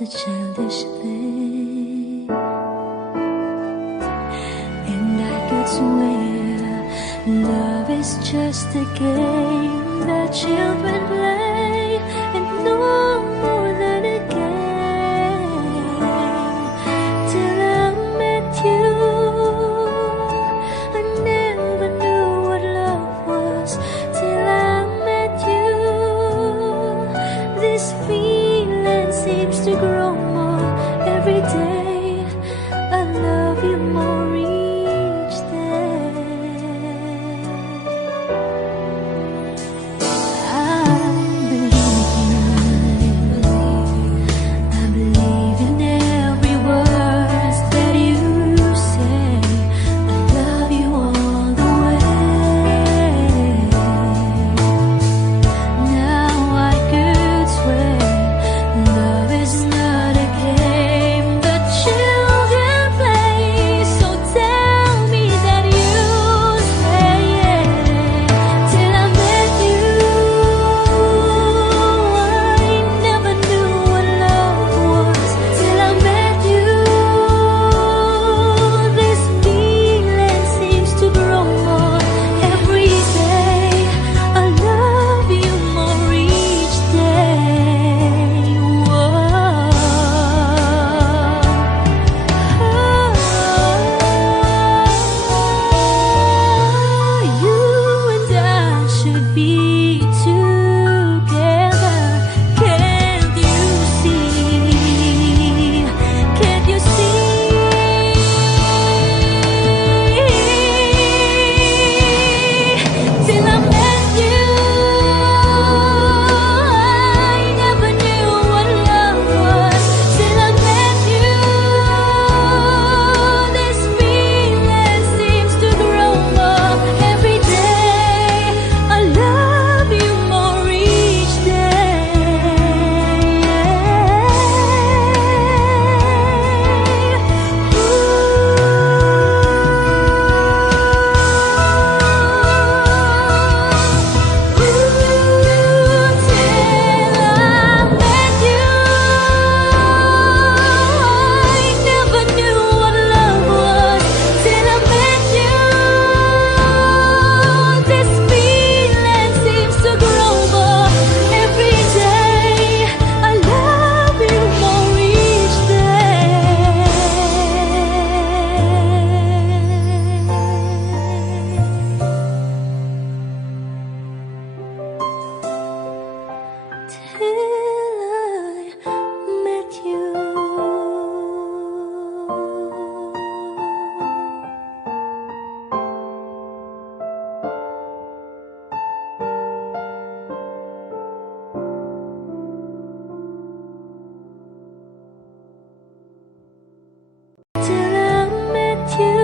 a childish thing, and I could swear love is just a game that children play, and no more than a game. Till I met you, I never knew what love was. Till I met you, this feeling seems to grow more every day. I love you more each day. I believe in every word that you say. I love you all the way. Now I could swear love is not a game that children play. So tell me that you stay. Till I met you, I never knew what love was. Till I met you, this feeling seems to grow more every day. I love you more each day. You and I should be together. Can't you see? Can't you see? Till I met you, I never knew what love was. Till I met you, this feeling seems to grow more every day. I love you more each Till I met you,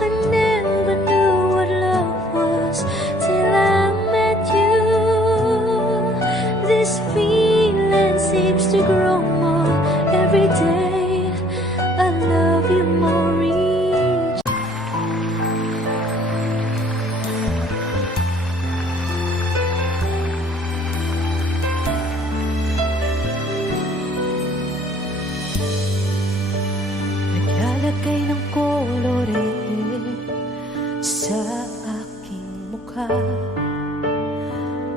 I never knew what love was. Till I met you, this feeling seems to grow more every day. I love you more each. Naglalagay ng kolorete sa aking mukha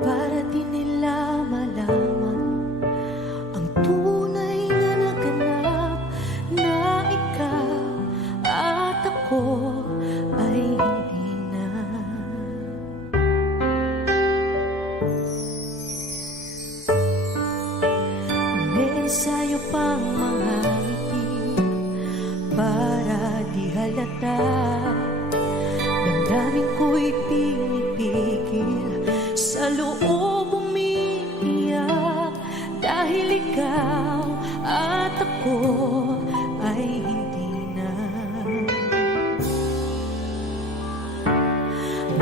para di nila malaman ang tunay na naganap, na ikaw at ako ay hindi na. May ensayo pang mga ngiti para di halata. Damdamin ko'y pinipigil, sa loob umiiyak, dahil ikaw at ako ay hindi na.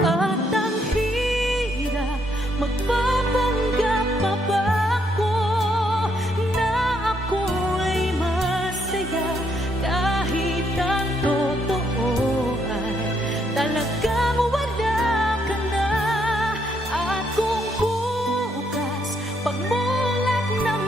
At ang hirap, magpapanggap pa ba ako na ako ay masaya, kahit ang totoo ay talagang wala ka na. At kung bukas pagmulat ng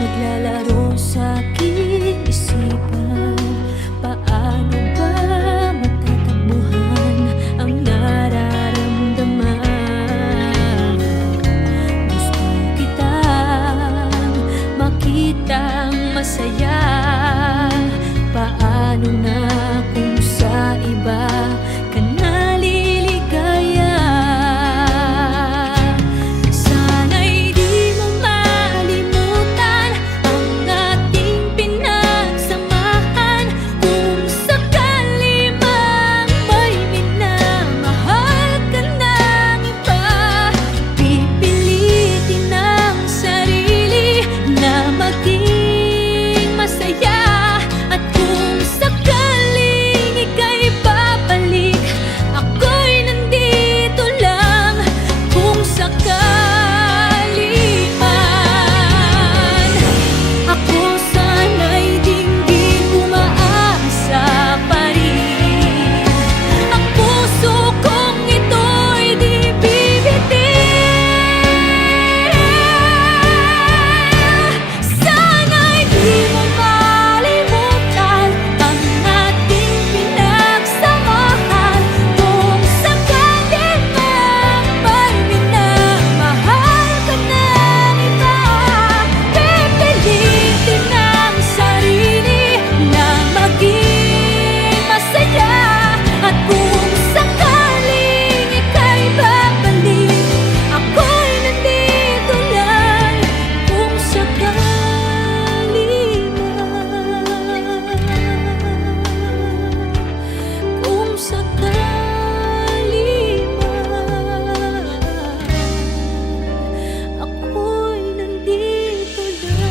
naglalaro sa aking isipan. Paano ba matatakbuhan ang nararamdaman? Gusto kitang makitang masaya. Paano na kung sa iba ka naliligaya? Sana'y di mo malimutan ang ating pinagsamahan. Kung sakali mang may minamahal ka ng iba, pipilitin ang sarili na maging masaya. At kung sakaling ika'y babalik, ako'y nandito lang. Kung sakali man, ako sana'y dinggin umaasa pa rin. Ang puso kong ito'y di bibitin. Sana'y di mo malimutan ang ating pinagsamahan. Kung sakali mang may minamahal ka ng iba, pipilitin ang sarili na maging masaya. At kung sakaling ika'y babalik, ako'y nandito lang. Kung sakali man, kung sakali man, ako'y nandito lang.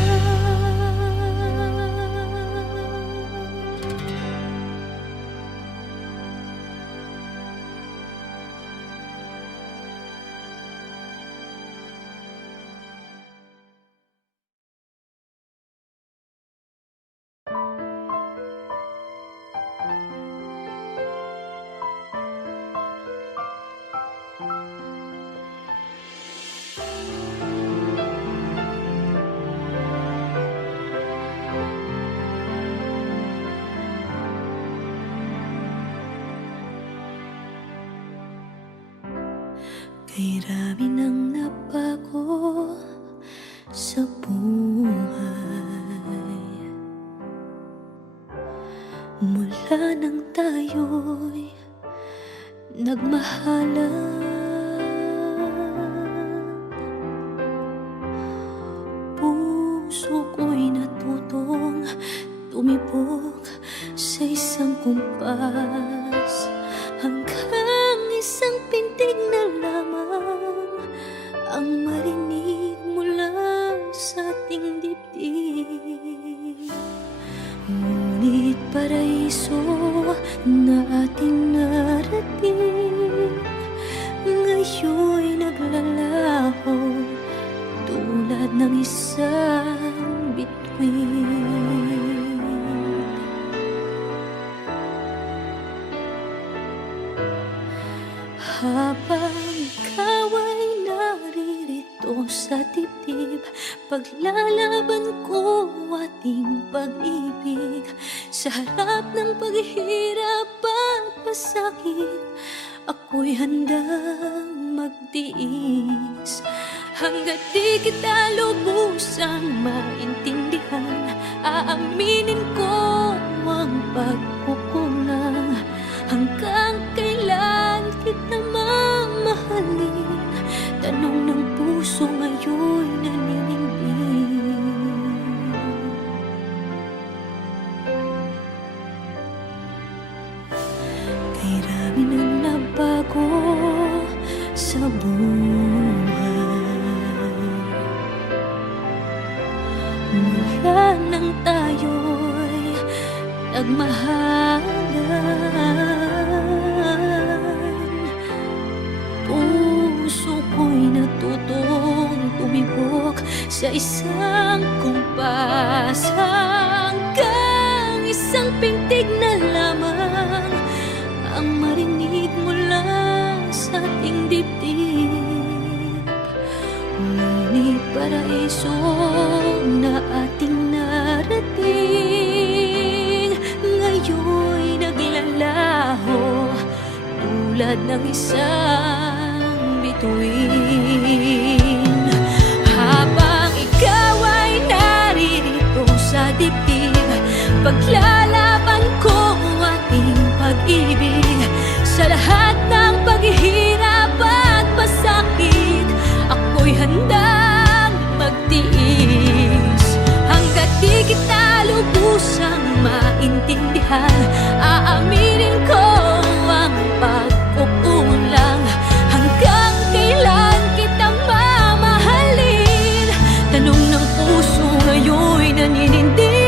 Kay rami nang nabago sa buhay, mula nang tayo'y nagmahalan. Puso ko'y natutong tumibok sa isang kumpas, hanggang isang pintig na lamang ang marinig mula sa ating dibdib. Ngunit paraiso na ating narating, ngayon'y naglalaho tulad ng isang bituin. Habang ikaw ay naririto sa dibdib, paglalaban ko ating pag-ibig. Sa harap ng paghihirap at pasakit, ako'y handang magtiis. Hanggat di kita lubusang maintindihan, aaminin ko ang pagkukulang. Hanggang kailan kita mamahalin? Tanong ng puso ngayon'y naninindig. Kay rami nang nabago sa buhay, mula nang tayo'y nagmahalan. Puso ko'y natutong tumibok sa isang kumpas, hanggang isang pintig na lamang ang marinig mula sa ating dibdib. Ngunit paraiso na isang bituin. Habang ikaw ay naririto sa dibdib, paglalaban ko ating pag-ibig. Sa lahat ng paghihirap at pasakit, ako'y handang magtiis. Hanggat di kita lubusang maintindihan, aaminin ko ang pagkukulang. Hanggang kailan kita mamahalin? Tanong ng puso ngayon'y naninindig.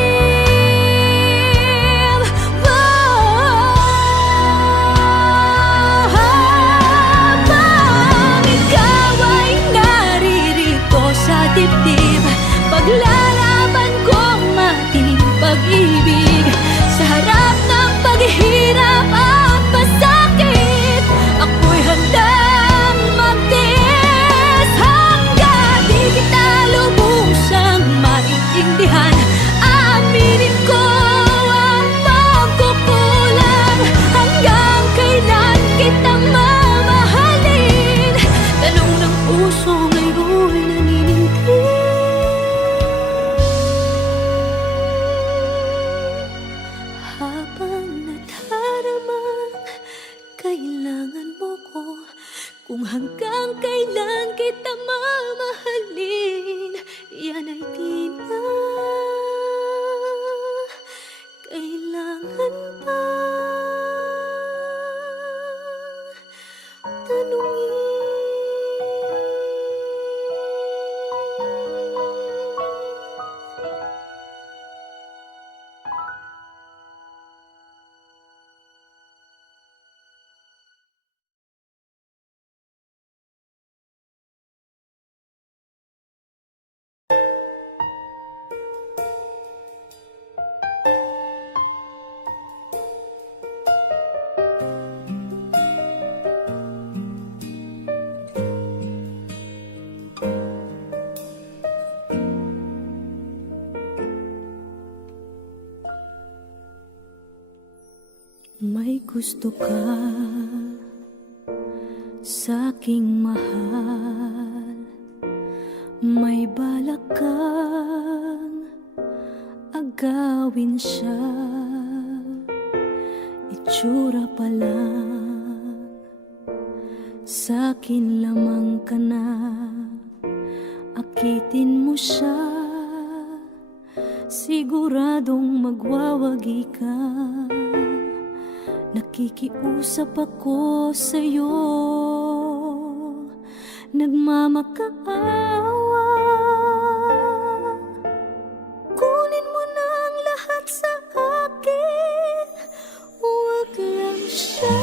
Paglalaban ko ang ating pag-ibig. Sa harap ng paghihirap at pasakit, ako'y handang magtiis. Hanggang di kita lubusang maintindihan, aaminin ko ang pagkukulang. Hanggang kailan kita mamahalin? Tanong ng puso ngayon'y naninindig. Kailangan mo ko, kung hanggang kailan kita mamahalin, yan ay di na kailangan pa tanungin. May gusto ka sa'king mahal, may balak kang agawin siya. Itsura pa lang, sa'kin lamang ka na, akitin mo siya. Siguradong magwawagi ka. Nakikiusap ako sa'yo, nagmamakaawa. Kunin mo na ang lahat sa akin, huwag lang siya.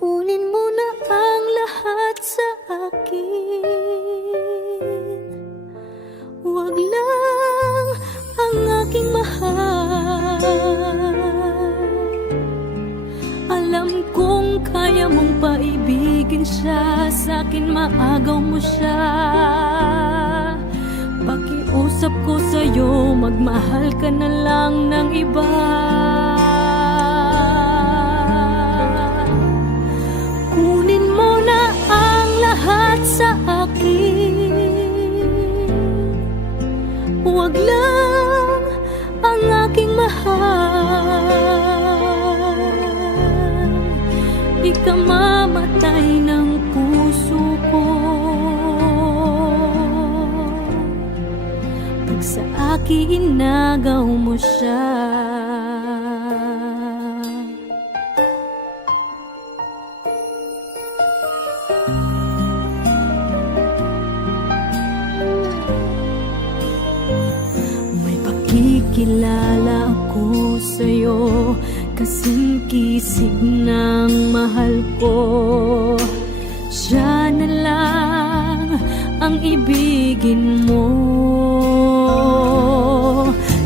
Kunin mo na ang lahat sa akin, huwag lang ang aking mahal. Alam kong kaya mong paibigin siya, sa'kin maagaw mo siya. Pakiusap ko sa'yo, magmahal ka na lang ng iba. Kunin mo na ang lahat sa akin, huwag lang ang aking mahal. Ikamamatay ng puso ko pag sa akin inagaw mo siya. Kikilala ako sa'yo, kasing kisig ng mahal ko. Siya na lang ang ibigin mo.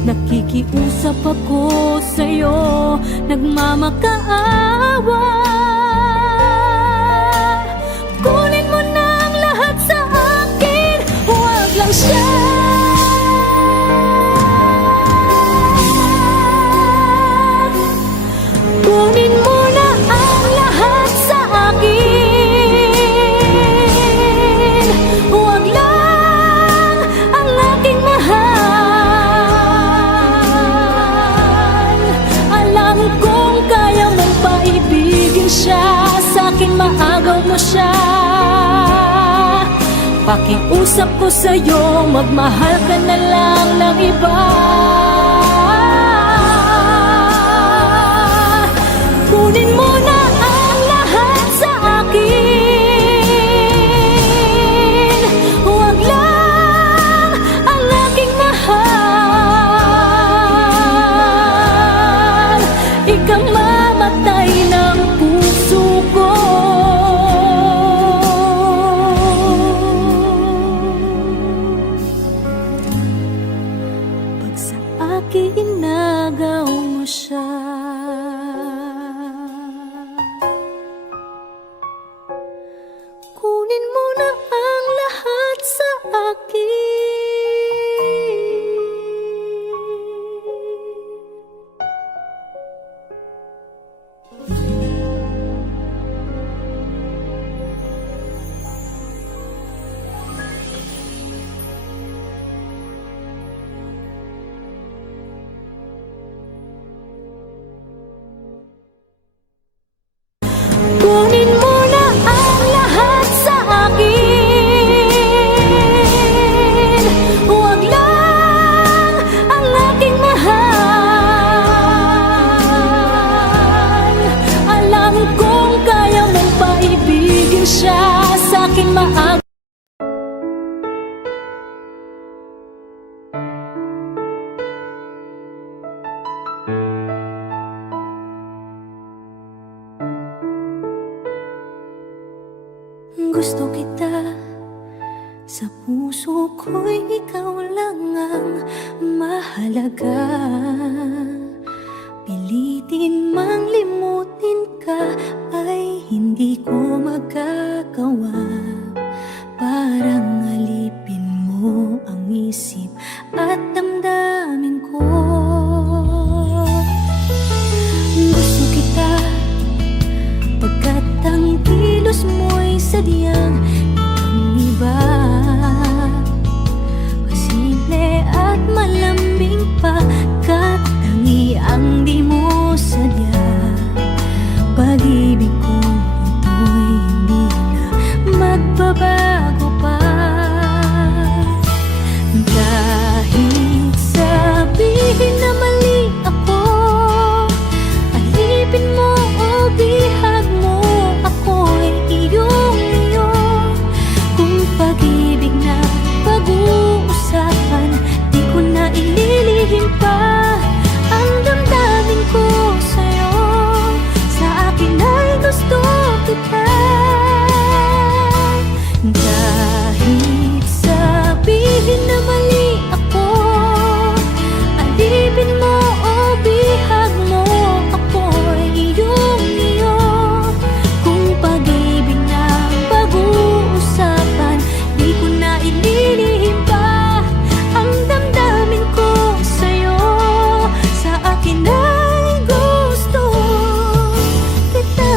Nakikiusap ako sa'yo, nagmamakaawa. Kunin mo na ang lahat sa akin, huwag lang siya. maagaw mo siya. Pakiusap ko sa'yo, magmahal ka na lang ng iba. Kunin mo na ang lahat sa akin, huwag lang ang aking mahal. Ikamamatay ng puso ko. Pag sa akin inagaw mo siya, kunin mo na ang lahat sa akin. Kunin mo na ang lahat sa akin, huwag lang ang aking mahal. Alam kong kaya mong paibigin siya sa akin maaga. Gusto kita, sa puso ko'y ikaw lang ang mahalaga. Pilitin mang limutin ka ay hindi ko magagawa. Parang alipin mo ang isip at damdamin ko. Gusto kita, pagkat ang kilos mo'y sadyang ibang-iba. Pasimple at malambing pa, katangi ang di mo sadya. Pag-ibig kong ito'y hindi na magbabago pa. Kahit sabihin na mali ako, alipin mo o bihag mo, ako'y iyong-iyo. Kung pag-ibig na pag-uusapan, di ko na ililihim pa ang damdamin ko sa'yo. Sa akin ay gusto kita. Kahit sabihin na mali ako, alipin mo o bihag mo, ako'y iyong-iyo. Kung pag-ibig na pag-uusapan, di ko na ililihim pa ang damdamin ko sa'yo. Sa akin ay gusto kita.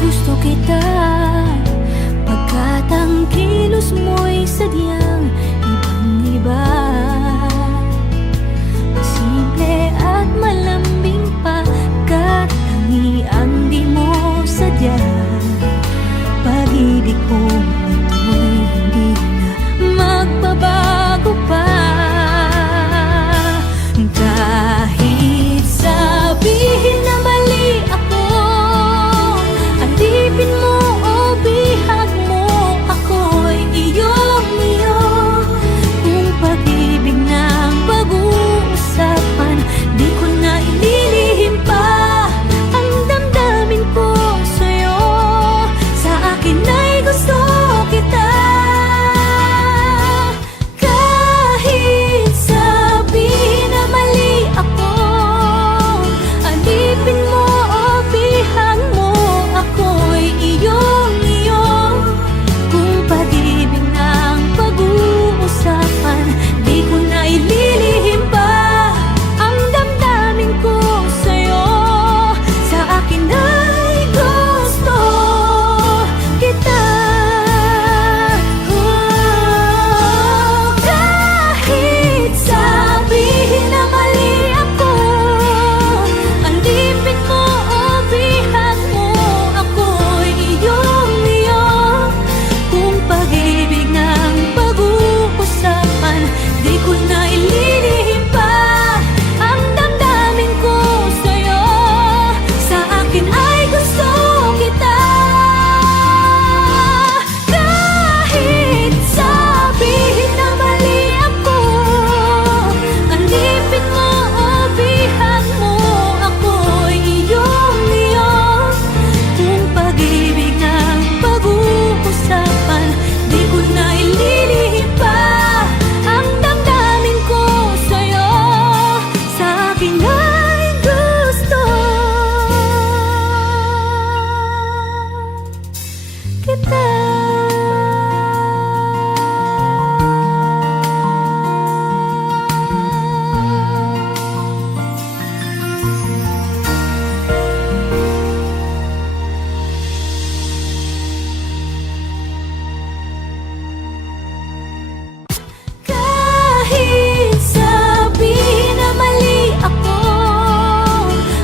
Gusto kita, pagkat ang kilos mo'y sadyang ibang-iba. Simple at malambing pa, katangi ang di mo sadya. Pag-ibig kong ito'y hindi na magbabago pa. Kahit sabihin na mali ako, alipin mo o bihag mo, ako'y iyong-iyo. Kung pag-ibig na pag-uusapan, di ko na ililihim pa ang damdamin ko sa'yo. Sa akin ay gusto kita. kita. Kahit sabihin na mali ako,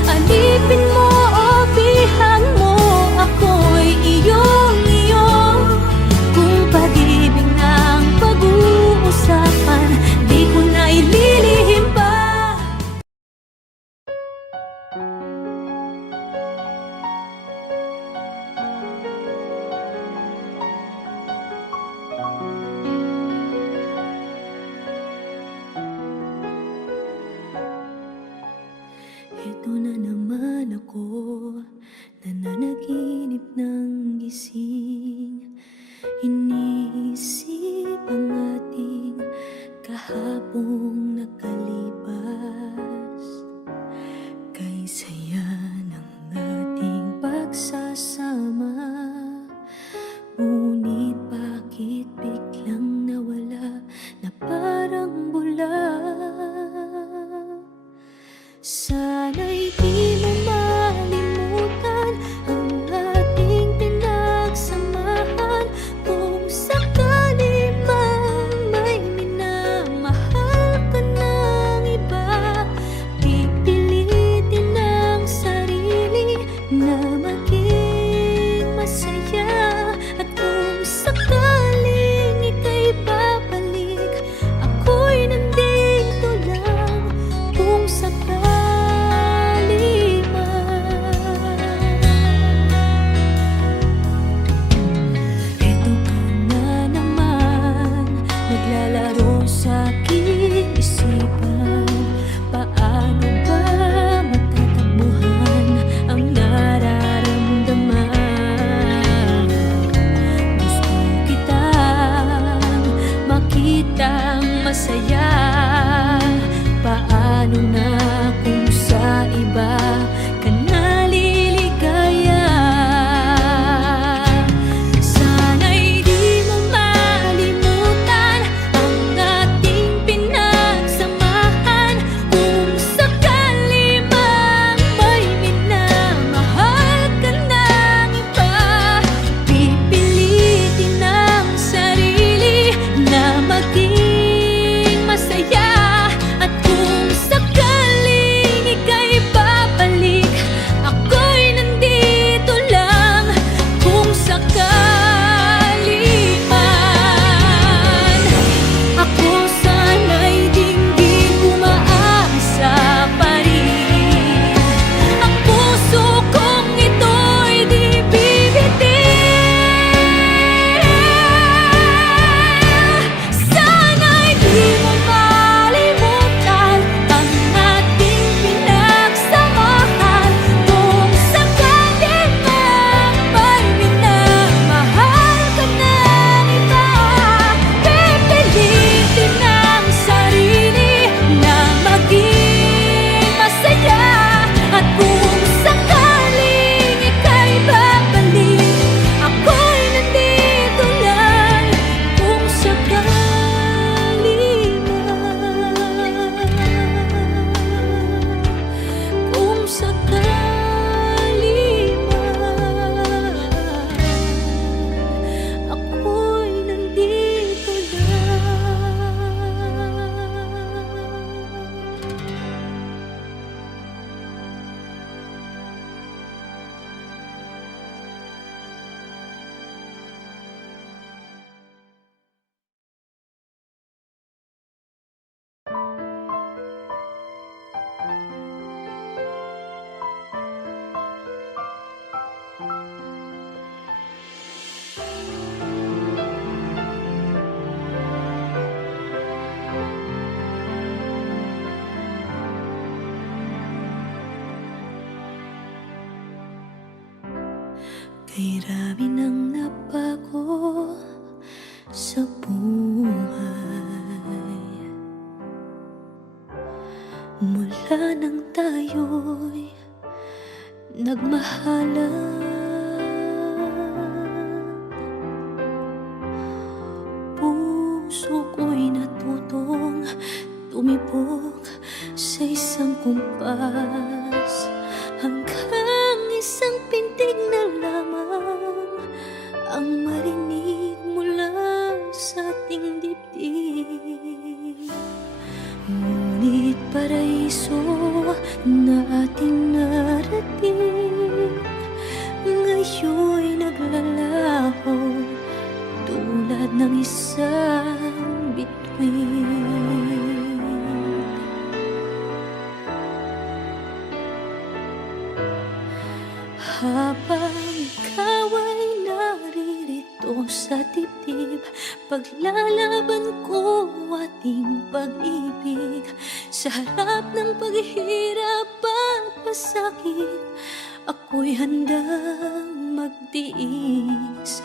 alipin mo o bihan mo, ako'y iyong-iyo. Kung pag-ibig ng pag-uusapan, di ko na ililihim pa. Ito na naman ako, nananaginip ng gising. Iniisip ang ating kahapong nakalipas. Kay saya ng ating pagsasama, ngunit bakit biglang nawala na parang bula? Sana'y di mo malimutan ang ating pinagsamahan. Kung sakali mang may minamahal ka ng iba, pipilitin ang sarili na maging masaya. At kung sakaling ika'y babalik, ako'y nandito lang. Kung sakali ito ka na naman, naglalaro sa aking isipan. Paano ba matatakbuhan ang nararamdaman? Gusto kitang makitang masaya. Paano na kung sa iba ka naliligaya? Sana'y di mo malimutan ang ating pinagsamahan. Kung sakali mang may minamahal ka ng iba, pipilitin ang sarili na maging masaya. At kung sakaling ika'y babalik, ako'y nandito lang. Kung sakali man, ako sana'y dinggin umaasa pa rin. Ang puso kong ito'y di bibitin. Sana'y di mo malimutan ang ating pinagsamahan. Kung sakali mang may minamahal ka ng iba, pipilitin ang sarili na maging masaya. At kung sakaling ika'y babalik, ako'y nandito lang. Kung sakali man, kung sakali man, ako'y nandito lang. Kay rami ng nabago sa buhay, mula nang tayo'y nagmahalan. lumubog sa isang kumpas, hanggang isang pintig na lamang ang marinig mula sa ating dibdib. Ngunit paraiso na ating narating, ngayon'y naglalaho tulad ng isang bituin. Habang ikaw ay naririto sa dibdib, paglalaban ko ating pag-ibig. Sa harap ng paghihirap at pasakit, ako'y handang magtiis.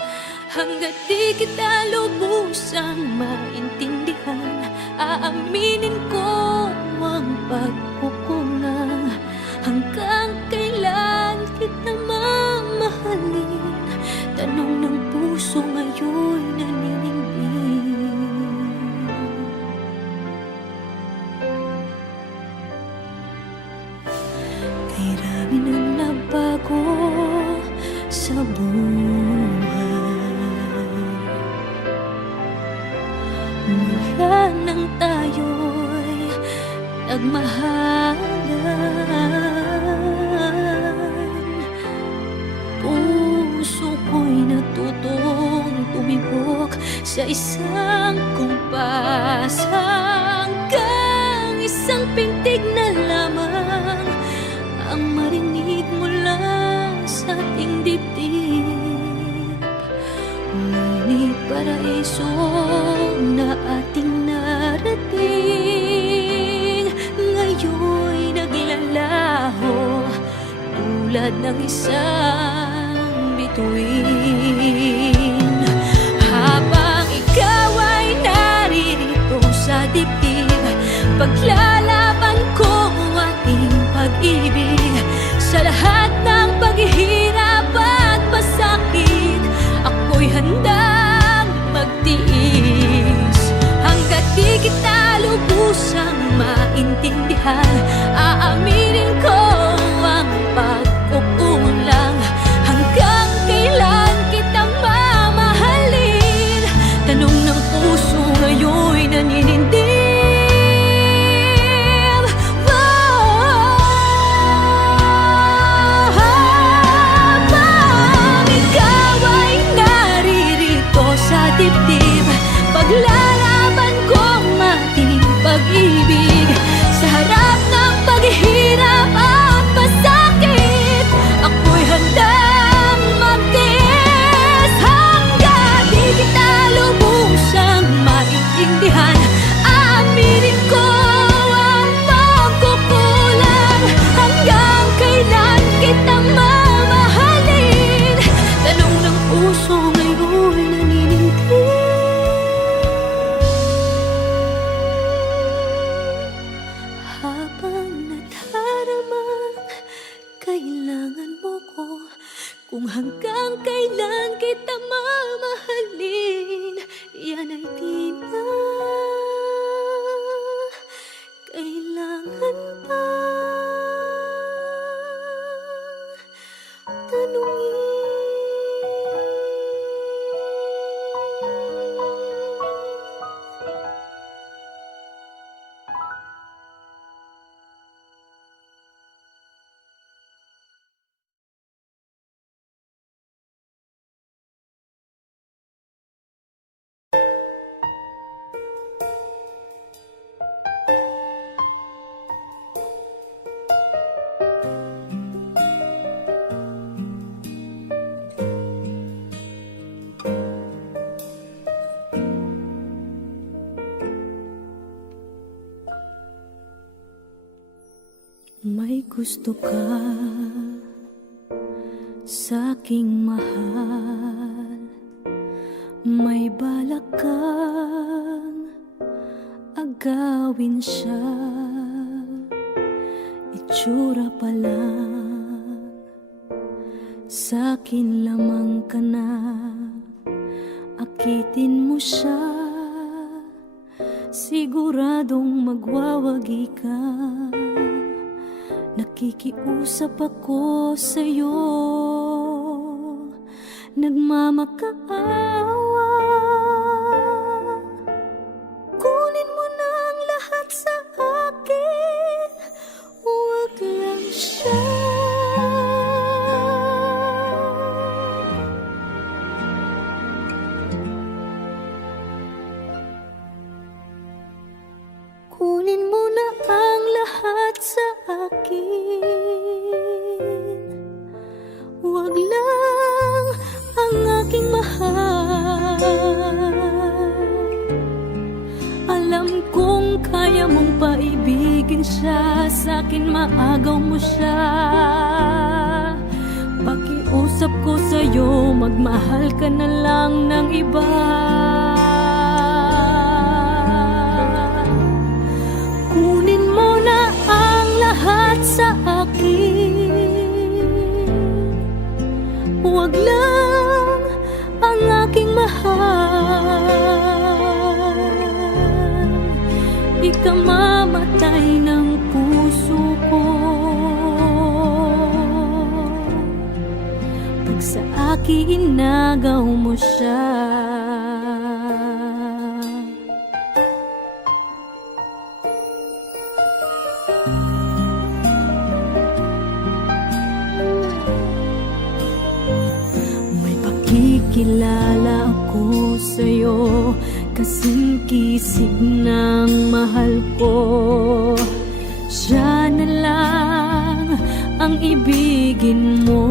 Hanggat di kita lubusang maintindihan, aaminin ko ang pagkukulang. Hanggang kailan kita mamahalin? Tanong ng puso ngayon naninindig. Kay rami ng nabago sa buhay, mula nang tayo'y nagmahalan. Puso ko'y natutong tumibok sa isang kumpas, hanggang isang pintig na lamang ang marinig mula sa ating dibdib. Ngunit paraiso na ating narating, ngayon'y naglalaho tulad ng isang bituin. Habang ikaw ay naririto sa dibdib, paglalaban ko ating pag-ibig. Sa lahat ng paghihirap at pasakit, ako'y handang magtiis. Hanggat di kita lubusang maintindihan, aaminin ko ang pagkukulang. Hanggang kailan kita mamahalin? Tanong ng puso ngayon'y naninindig. Habang ikaw ay naririto sa dibdib, paglalaban ko ating pag-ibig. Sa harap ng paghihirap at pasakit, ako'y handang magtiis. Hanggat di kita lubusang maintindihan, aaminin ko ang pagkukulang. Hanggang kailan kita mamahalin? Tanong ng puso ngayon'y naninindig. Habang nadaramang kailangan mo ko, kung hanggang kailan kita mamahalin, yan ay di na kailangan pa tanungin. May gusto ka sa'king mahal, may balak kang agawin siya. Itsura pa lang, sa'kin lamang ka na. Akitin mo siya siguradong magwawagi ka. Nakikiusap ako sa'yo, nagmamakaawa. Kunin mo na ang lahat sa akin, huwag lang siya. Kunin mo na ang lahat sa akin, huwag lang ang aking mahal. Alam kong kaya mong paibigin siya, sa'kin maagaw mo siya. Pakiusap ko sa'yo, magmahal ka na lang ng iba. Kunin mo na ang lahat sa akin, huwag lang ang aking mahal. Ikamamatay ng puso ko pag sa akin inagaw mo siya. Kilala ako sa'yo, kasing kisig ng mahal ko. Siya na lang ang ibigin mo.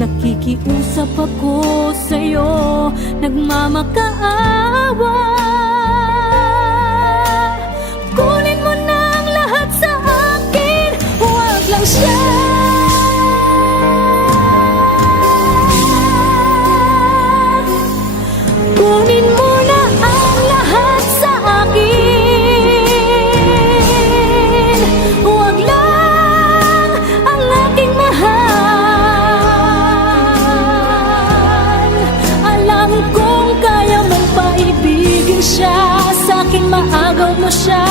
Nakikiusap ako sa'yo, nagmamakaawa. Kunin mo na ang lahat sa akin, huwag lang siya. Kunin mo na ang lahat sa akin, huwag lang ang aking mahal. Alam kong kaya mong paibigin siya, sa'kin maagaw mo siya.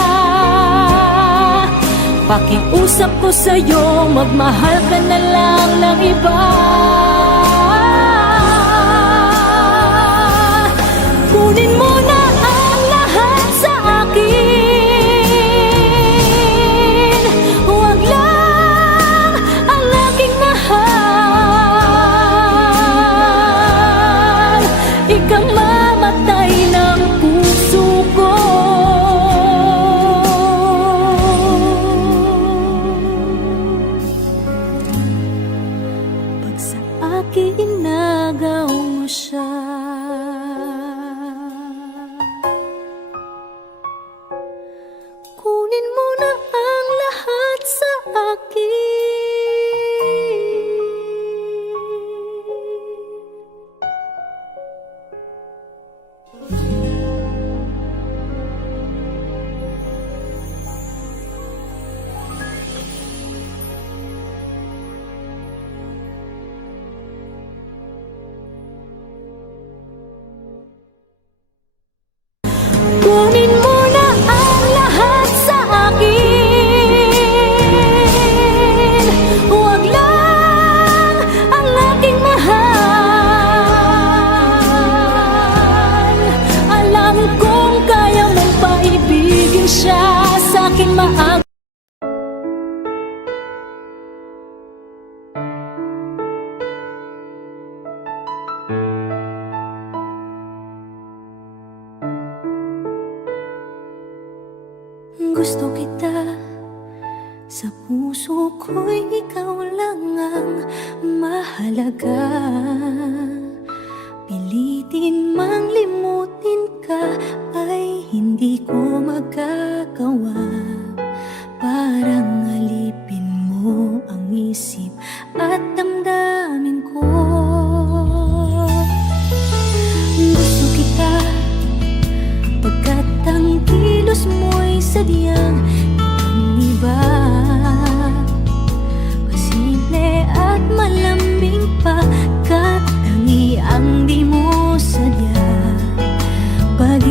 Pakiusap ko sa'yo, magmahal ka na lang ng iba. Kunin mo na ang lahat sa akin, huwag lang ang aking mahal. Ikamamatay ng puso ko pag sa akin inagaw mo siya. Kunin mo na ang lahat sa akin. Kunin mo na ang lahat sa akin, huwag lang ang aking mahal. Alam kong kaya mong paibigin siya, sa'kin maagaw. Gusto kita, sa puso ko'y ikaw lang ang mahalaga. Pilitin mang limutin ka ay hindi ko magagawa. Parang alipin mo ang isip at damdamin ko. Gusto kita, pagkat ang kilos mo'y sadyang ibang-iba. Masimple at malambing pa, kat tangi ang di mo sadya. Pag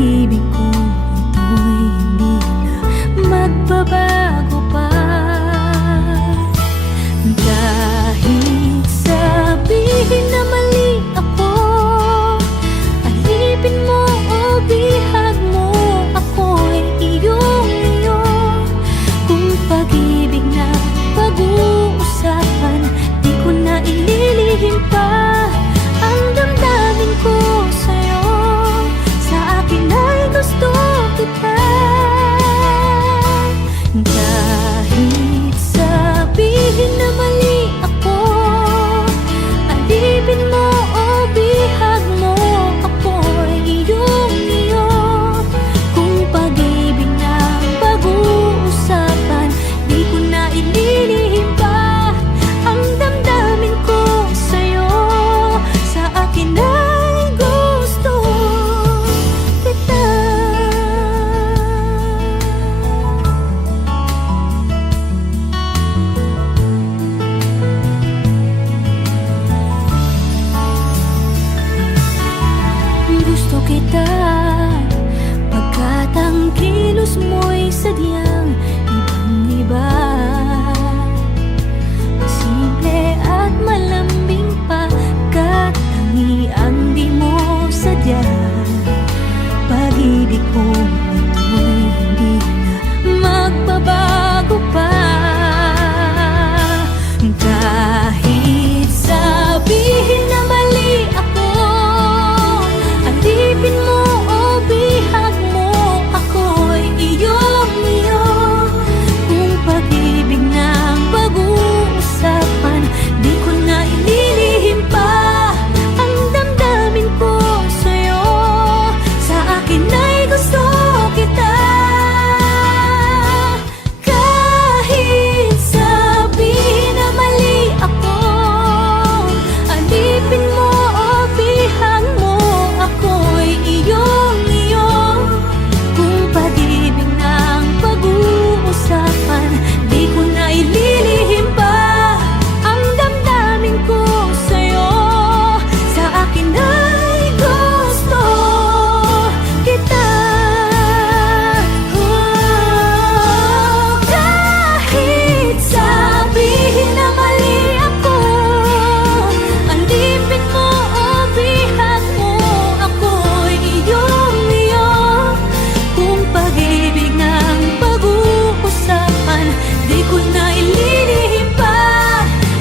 puso mo'y sadyang ibang-iba. Simple at malambing pagkatangiang di mo sadya. Pag-ibig kong ito'y hindi na magbabago pa. Kahit sabihin na mali ako, alipin mo o bihag mo, ako'y iyong-iyo. Kung pag-ibig ng pag-uusapan, di ko na ililihim pa ang damdamin ko sa'yo. Sa akin ay gusto kita. Kahit sabihin na mali ako, alipin mo o bihag mo, ako'y iyong-iyo. Kung pag-ibig ng pag-uusapan, di ko na ililihim pa ang damdamin ko sa'yo. Sa akin ay gusto kita. Kahit sabihin na mali ako, alipin mo o bihag mo, ako'y iyong-iyo. Kung pag-ibig ng pag-uusapan, di ko na ililihim pa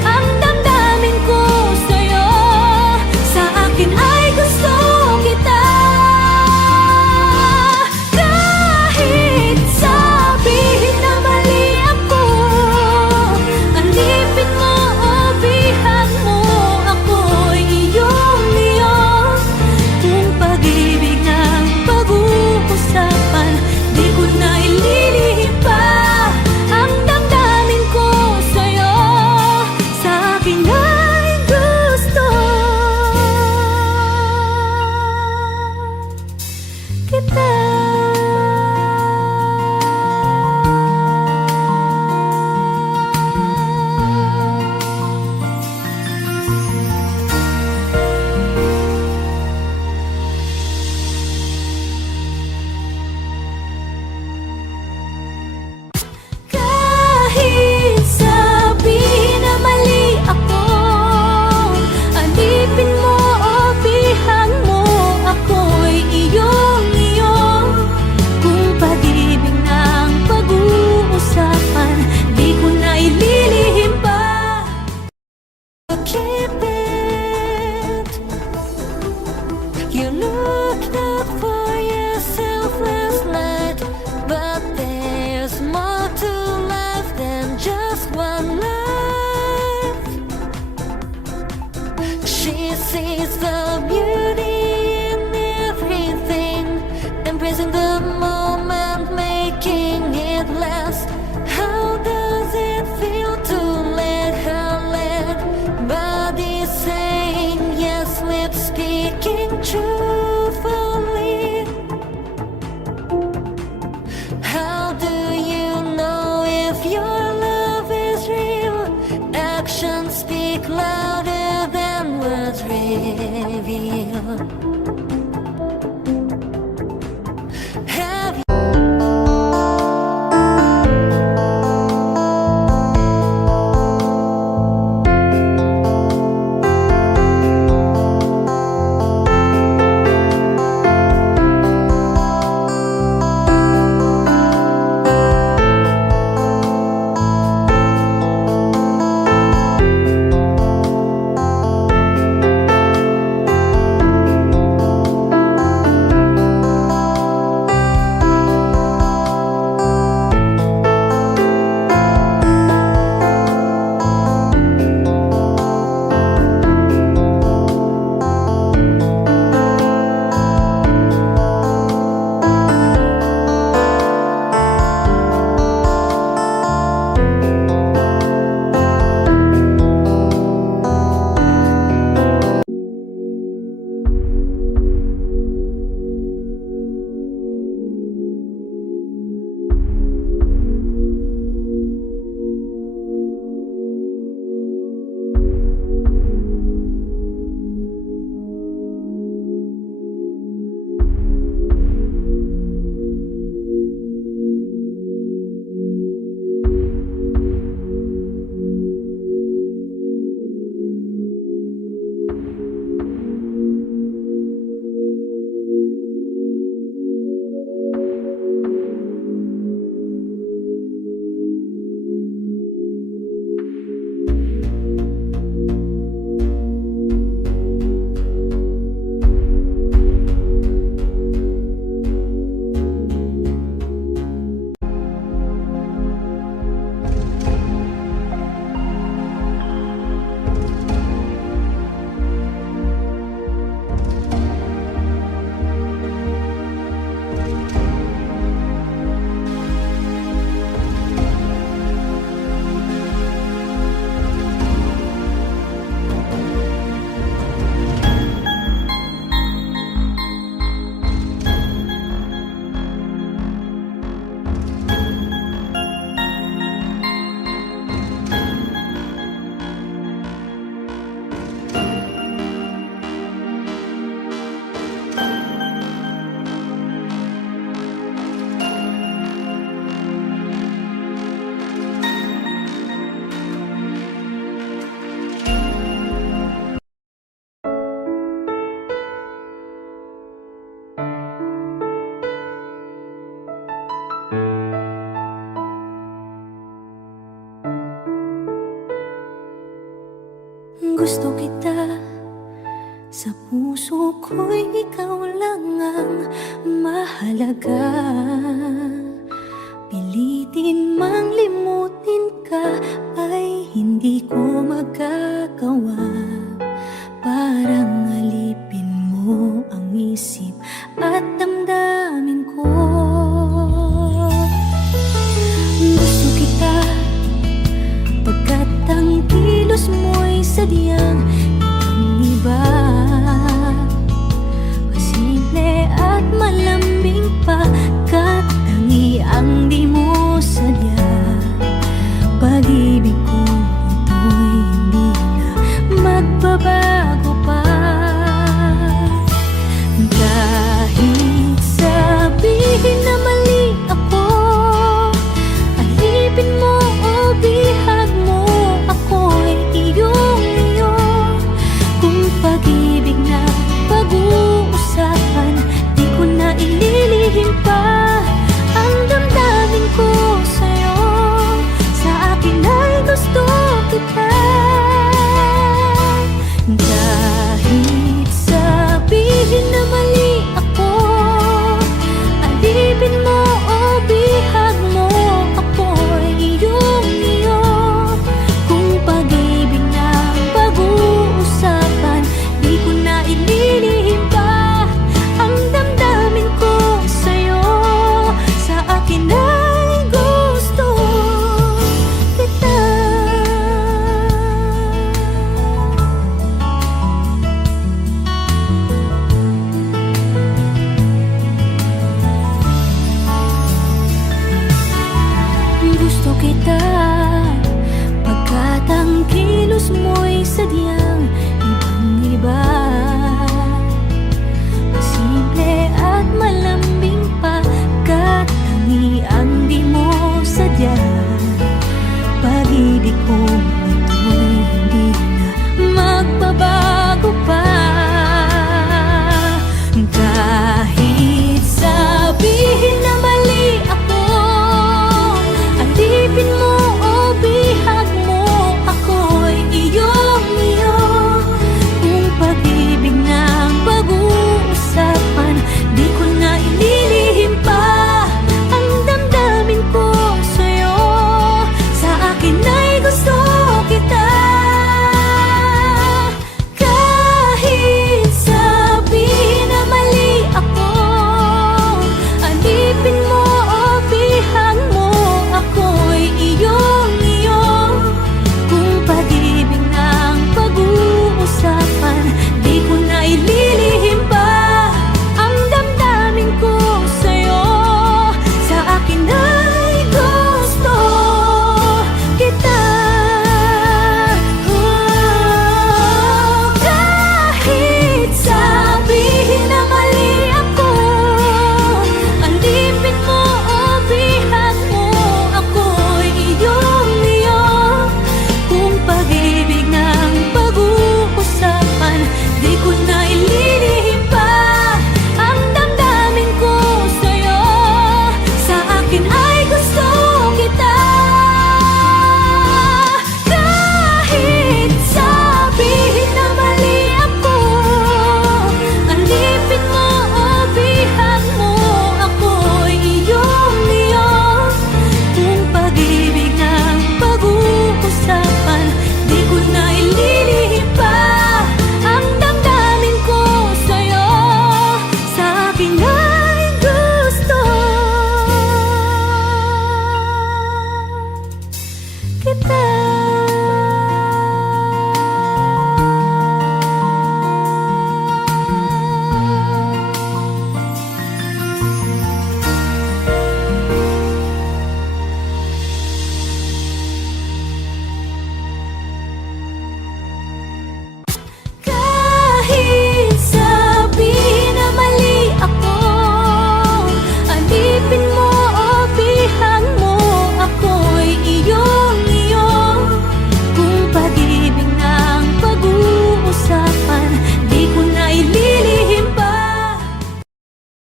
ang damdamin ko sa'yo. Sa akin ay gusto kita. Kahit sabihin na mali ako, alipin mo o bihag mo, ako'y iyong-iyo. Kung pag-ibig ng pag-uusapan, di ko na ililihim pa ang damdamin ko sa'yo. Sa akin ay gusto kita. Kahit sabihin na mali ako, alipin mo o bihag mo, ako'y iyong-iyo. Kung pag-ibig ng pag-uusapan, di ko na ililihim pa. Keep it. You looked out for yourself last night, but there's more to life than just one life. She sees the beauty in everything, embracing the moment, making it last. How does it feel to let her let body saying yes, lips speaking truthfully? How do you know if your love is real? Actions speak louder than words reveal. Have gusto kita, sa puso ko'y ikaw lang ang mahalaga. Pilitin mang limutin ka ay hindi ko magagawa.